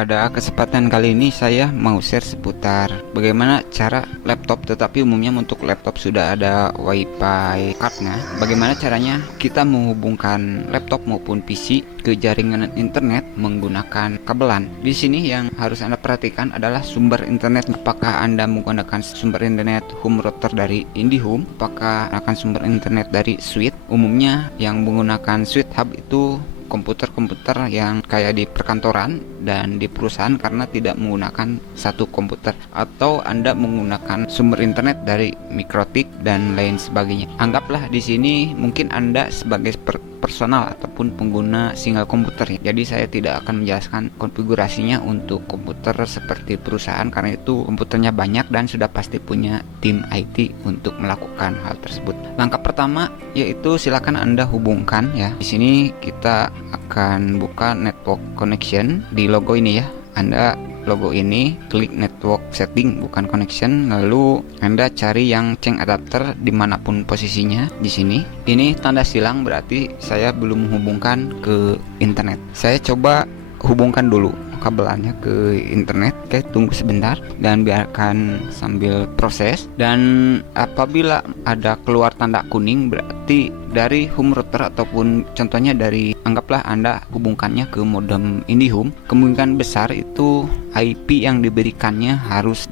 Pada kesempatan kali ini saya mau share seputar bagaimana cara laptop, tetapi umumnya untuk laptop sudah ada WiFi cardnya. Bagaimana caranya kita menghubungkan laptop maupun PC ke jaringan internet menggunakan kabelan. Di sini yang harus Anda perhatikan adalah sumber internet. Apakah Anda menggunakan sumber internet home router dari IndiHome? Apakah akan sumber internet dari Switch? Umumnya yang menggunakan Switch Hub itu komputer-komputer yang kayak di perkantoran dan di perusahaan karena tidak menggunakan satu komputer, atau Anda menggunakan sumber internet dari Mikrotik dan lain sebagainya. Anggaplah di sini mungkin Anda sebagai personal ataupun pengguna single komputer. Jadi saya tidak akan menjelaskan konfigurasinya untuk komputer seperti perusahaan karena itu komputernya banyak dan sudah pasti punya tim IT untuk melakukan hal tersebut. Langkah pertama yaitu silakan Anda hubungkan ya. Di sini kita akan buka network connection di logo ini ya. Anda logo ini klik network setting bukan connection, lalu Anda cari yang change adapter dimanapun posisinya. Di sini ini tanda silang, berarti saya belum menghubungkan ke internet. Saya coba hubungkan dulu kabelannya ke internet. Oke, tunggu sebentar dan biarkan sambil proses. Dan apabila ada keluar tanda kuning, berarti dari home router ataupun contohnya dari, anggaplah Anda hubungkannya ke modem IndiHome, kemungkinan besar itu IP yang diberikannya harus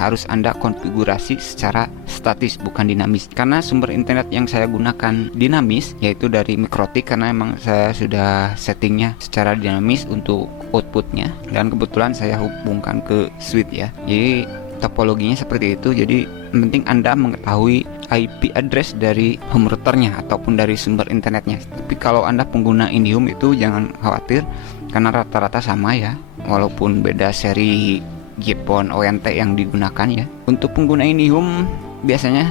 harus Anda konfigurasi secara statis bukan dinamis. Karena sumber internet yang saya gunakan dinamis yaitu dari Mikrotik, karena emang saya sudah settingnya secara dinamis untuk outputnya, dan kebetulan saya hubungkan ke Switch ya. Jadi topologinya seperti itu. Jadi penting Anda mengetahui IP address dari home routernya ataupun dari sumber internetnya. Tapi kalau Anda pengguna IndiHome itu jangan khawatir karena rata-rata sama ya, walaupun beda seri GPON ONT yang digunakan ya. Untuk pengguna IndiHome biasanya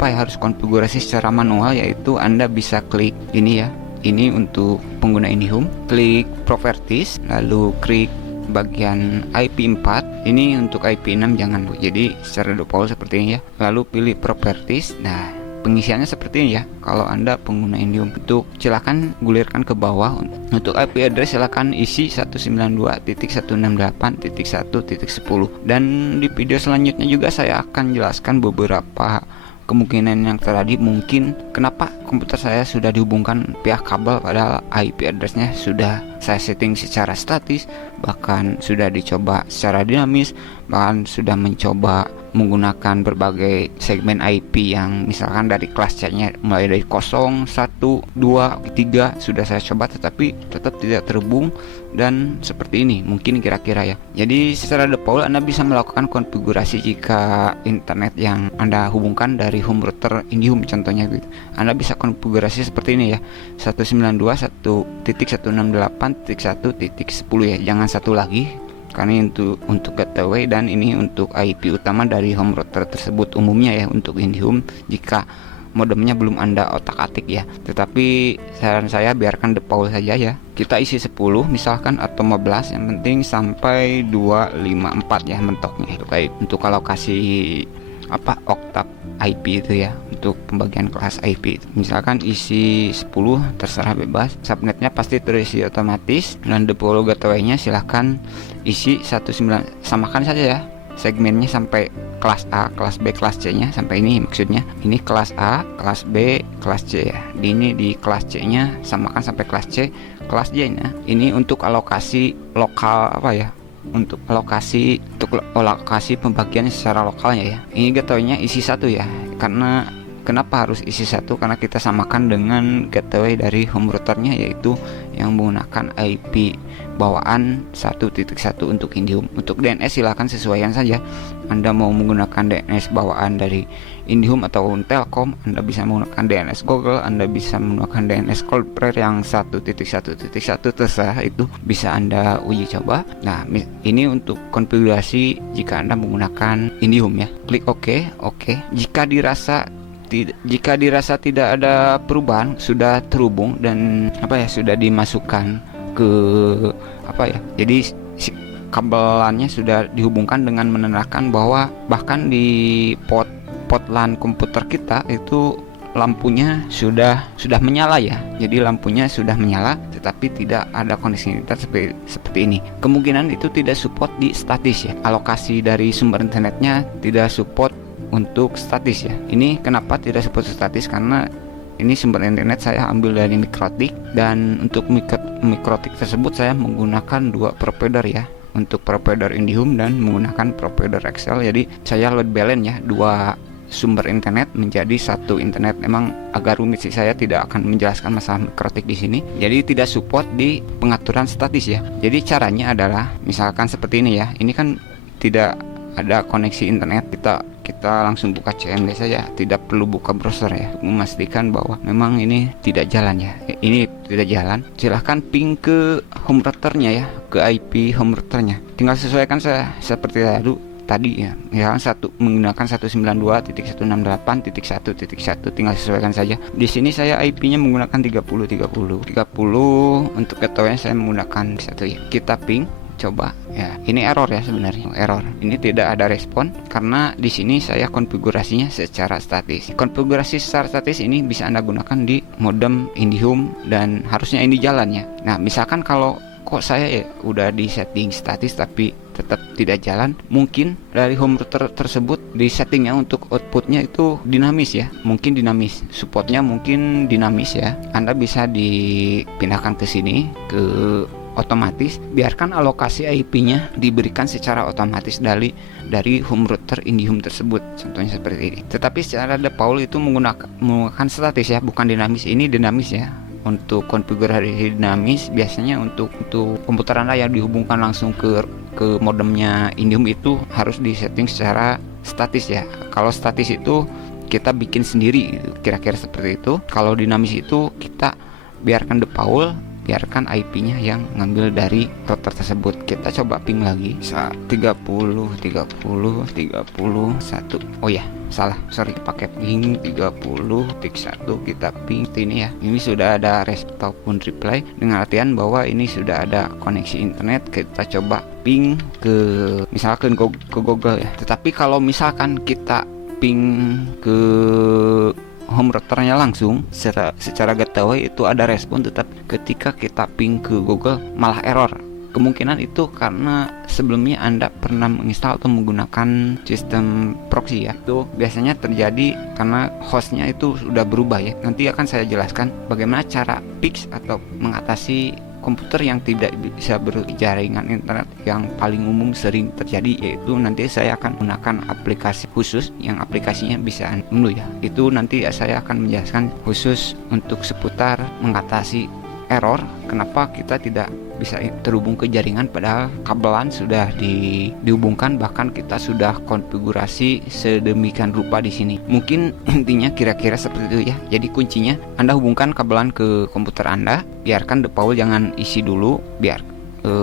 harus konfigurasi secara manual, yaitu Anda bisa klik ini ya. Ini untuk pengguna IndiHome, klik properties, lalu klik bagian IP4. Ini untuk IP6 jangan Bu. Jadi secara default seperti ini ya. Lalu pilih properties. Nah, pengisiannya seperti ini ya. Kalau Anda pengguna IndiHome, untuk silakan gulirkan ke bawah. Untuk IP address silakan isi 192.168.1.10. Dan di video selanjutnya juga saya akan jelaskan beberapa kemungkinan yang tadi. Mungkin kenapa komputer saya sudah dihubungkan pihak kabel padahal IP addressnya sudah saya setting secara statis, bahkan sudah dicoba secara dinamis, bahkan sudah mencoba menggunakan berbagai segmen IP yang misalkan dari kelas C-nya mulai dari 0, 1, 2, 3 sudah saya coba, tetapi tetap tidak terhubung dan seperti ini mungkin kira-kira ya. Jadi secara default Anda bisa melakukan konfigurasi jika internet yang Anda hubungkan dari home router IndiHome contohnya gitu. Anda bisa konfigurasi seperti ini ya, 192.168.1.10 ya, jangan satu lagi karena untuk gateway, dan ini untuk IP utama dari home router tersebut umumnya ya untuk IndiHome jika modemnya belum Anda otak-atik ya. Tetapi saran saya biarkan default saja ya. Kita isi 10 misalkan atau 15, yang penting sampai 254 ya mentoknya. Untuk alokasi oktav IP itu ya, untuk pembagian kelas IP itu. Misalkan isi 10, terserah bebas. Subnetnya pasti terisi otomatis, dan default gateway-nya silahkan isi 19, samakan saja ya segmennya sampai kelas A, kelas B, kelas C-nya sampai ini maksudnya. Ini kelas A, kelas B, kelas C ya. Ini di kelas C-nya samakan sampai kelas C, kelas J-nya. Ini untuk alokasi lokal untuk alokasi pembagian secara lokalnya ya. Ini gateway-nya isi 1 ya. Karena kenapa harus isi 1? Karena kita samakan dengan gateway dari home routernya, yaitu yang menggunakan IP bawaan 1.1 untuk IndiHome. Untuk DNS silahkan sesuaikan saja. Anda mau menggunakan DNS bawaan dari IndiHome atau Telkom, Anda bisa menggunakan DNS Google, Anda bisa menggunakan DNS Cloudflare yang 1.1.1 terserah, itu bisa Anda uji coba. Nah, ini untuk konfigurasi jika Anda menggunakan IndiHome ya. Klik OK. Jika dirasa tidak ada perubahan, sudah terhubung dan sudah dimasukkan ke jadi kabelannya sudah dihubungkan dengan menandakan bahwa bahkan di port LAN komputer kita itu lampunya sudah menyala ya. Jadi lampunya sudah menyala, tetapi tidak ada koneksi internet seperti ini. Kemungkinan itu tidak support di statis ya. Alokasi dari sumber internetnya tidak support untuk statis ya. Ini kenapa tidak support statis? Karena ini sumber internet saya ambil dari Mikrotik, dan untuk Mikrotik tersebut saya menggunakan dua provider ya. Untuk provider IndiHome dan menggunakan provider Excel. Jadi saya load balance ya dua sumber internet menjadi satu internet. Memang agak rumit sih, saya tidak akan menjelaskan masalah Mikrotik di sini. Jadi tidak support di pengaturan statis ya. Jadi caranya adalah misalkan seperti ini ya. Ini kan tidak ada koneksi internet, kita langsung buka CMD saja, tidak perlu buka browser ya, untuk memastikan bahwa memang ini tidak jalan ya. Ini tidak jalan, silahkan ping ke home routernya ya, ke IP home routernya. Tinggal sesuaikan saya seperti tadi ya, misalkan menggunakan 192.168.1.1, tinggal sesuaikan saja. Di sini saya IP-nya menggunakan 30 untuk gateway saya menggunakan satu ya. Kita ping, coba ya. Ini error ya, sebenarnya error. Ini tidak ada respon karena di sini saya konfigurasinya secara statis. Konfigurasi secara statis ini bisa Anda gunakan di modem IndiHome dan harusnya ini jalan ya. Nah, misalkan kalau kok saya ya udah di setting statis tapi tetap tidak jalan, mungkin dari home router tersebut di settingnya untuk outputnya itu dinamis ya, mungkin dinamis, supportnya mungkin dinamis ya. Anda bisa dipindahkan ke sini ke otomatis, biarkan alokasi IP-nya diberikan secara otomatis dari home router IndiHome tersebut, contohnya seperti ini. Tetapi secara default itu menggunakan statis ya, bukan dinamis. Ini dinamis ya. Untuk konfigurasi dinamis biasanya untuk komputer Anda yang dihubungkan langsung ke modemnya IndiHome itu harus disetting secara statis ya. Kalau statis itu kita bikin sendiri, kira-kira seperti itu. Kalau dinamis itu kita biarkan default, biarkan IP-nya yang ngambil dari router tersebut. Kita coba ping lagi 30.1. Oh ya, salah, sorry, pakai ping 30.1. kita ping ini ya. Ini sudah ada respon ataupun reply, dengan artian bahwa ini sudah ada koneksi internet. Kita coba ping ke misalkan ke Google ya. Tetapi kalau misalkan kita ping ke home routernya langsung secara gateway itu ada respon, tetapi ketika kita ping ke Google malah error. Kemungkinan itu karena sebelumnya Anda pernah menginstal atau menggunakan sistem proxy ya. Itu biasanya terjadi karena hostnya itu sudah berubah ya. Nanti akan saya jelaskan bagaimana cara fix atau mengatasi komputer yang tidak bisa berjaringan internet yang paling umum sering terjadi, yaitu nanti saya akan menggunakan aplikasi khusus yang aplikasinya bisa dulu ya. Itu nanti saya akan menjelaskan khusus untuk seputar mengatasi error, kenapa kita tidak bisa terhubung ke jaringan padahal kabelan sudah dihubungkan, bahkan kita sudah konfigurasi sedemikian rupa di sini. Mungkin intinya kira-kira seperti itu ya. Jadi kuncinya Anda hubungkan kabelan ke komputer Anda, biarkan default jangan isi dulu,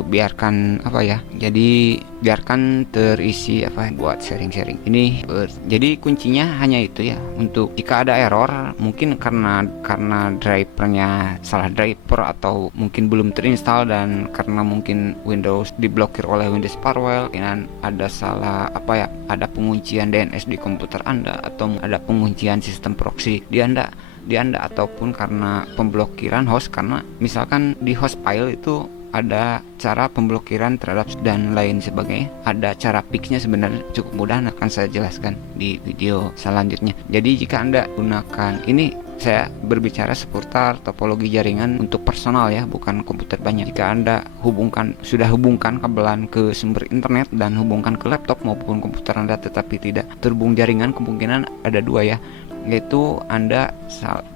biarkan apa ya, jadi biarkan terisi apa buat sharing ini. Jadi kuncinya hanya itu ya. Untuk jika ada error mungkin karena drivernya salah driver atau mungkin belum terinstall, dan karena mungkin Windows diblokir oleh Windows firewall, dan ada salah apa ya, ada penguncian DNS di komputer Anda atau ada penguncian sistem proxy di Anda ataupun karena pemblokiran host, karena misalkan di host file itu ada cara pemblokiran terhadap dan lain sebagainya. Ada cara fixnya, sebenarnya cukup mudah, akan saya jelaskan di video selanjutnya. Jadi jika Anda gunakan ini, saya berbicara seputar topologi jaringan untuk personal ya, bukan komputer banyak. Jika Anda sudah hubungkan kabelan ke sumber internet dan hubungkan ke laptop maupun komputer Anda tetapi tidak terhubung jaringan, kemungkinan ada dua ya, yaitu Anda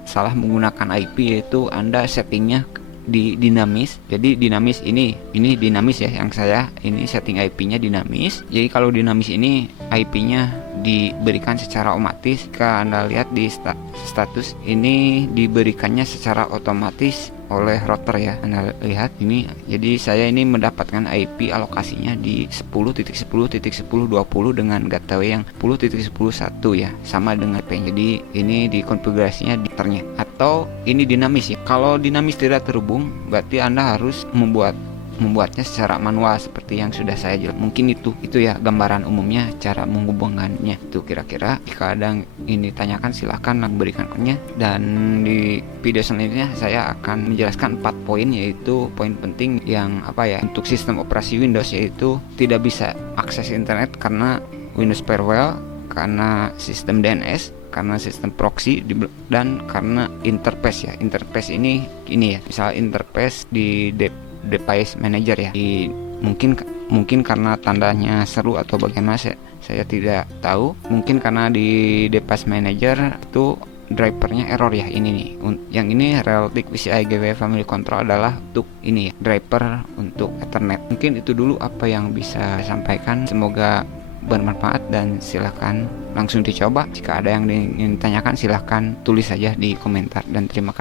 salah menggunakan IP, yaitu Anda settingnya di dinamis. Jadi dinamis ini dinamis ya, yang saya ini setting IP-nya dinamis. Jadi kalau dinamis ini IP-nya diberikan secara otomatis. Jika Anda lihat di status ini diberikannya secara otomatis oleh router ya. Anda lihat ini, jadi saya ini mendapatkan IP alokasinya di 10.10.10.20 dengan gateway yang 10.10.1 ya, sama dengan IP. Jadi ini dikonfigurasinya di routernya, atau ini dinamis ya. Kalau dinamis tidak terhubung, berarti Anda harus membuat membuatnya secara manual seperti yang sudah saya jelaskan. Mungkin itu ya gambaran umumnya cara menghubungkannya. Itu kira-kira. Jika ada yang ini ditanyakan silahkan berikan komennya, dan di video selanjutnya saya akan menjelaskan 4 poin, yaitu poin penting yang untuk sistem operasi Windows, yaitu tidak bisa akses internet karena Windows firewall, karena sistem DNS, karena sistem proxy, dan karena interface ya. Interface ini ya, misal interface di device manager ya. Mungkin karena tandanya seru atau bagaimana saya tidak tahu. Mungkin karena di device manager itu drivernya error ya. Ini nih, yang ini Realtek PCI Gateway Family Control adalah untuk ini ya, driver untuk Ethernet. Mungkin itu dulu apa yang bisa saya sampaikan. Semoga bermanfaat dan silahkan langsung dicoba. Jika ada yang ingin ditanyakan silahkan tulis saja di komentar, dan terima kasih.